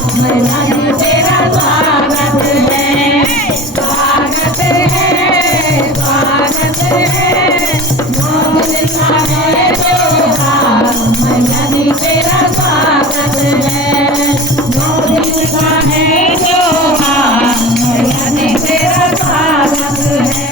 मैया जी तेरा स्वागत है, स्वागत है, स्वागत है। नौ दिन का है त्योहार, मैया जी तेरा स्वागत है। नौ दिन का है त्योहार, मैया जी तेरा स्वागत है।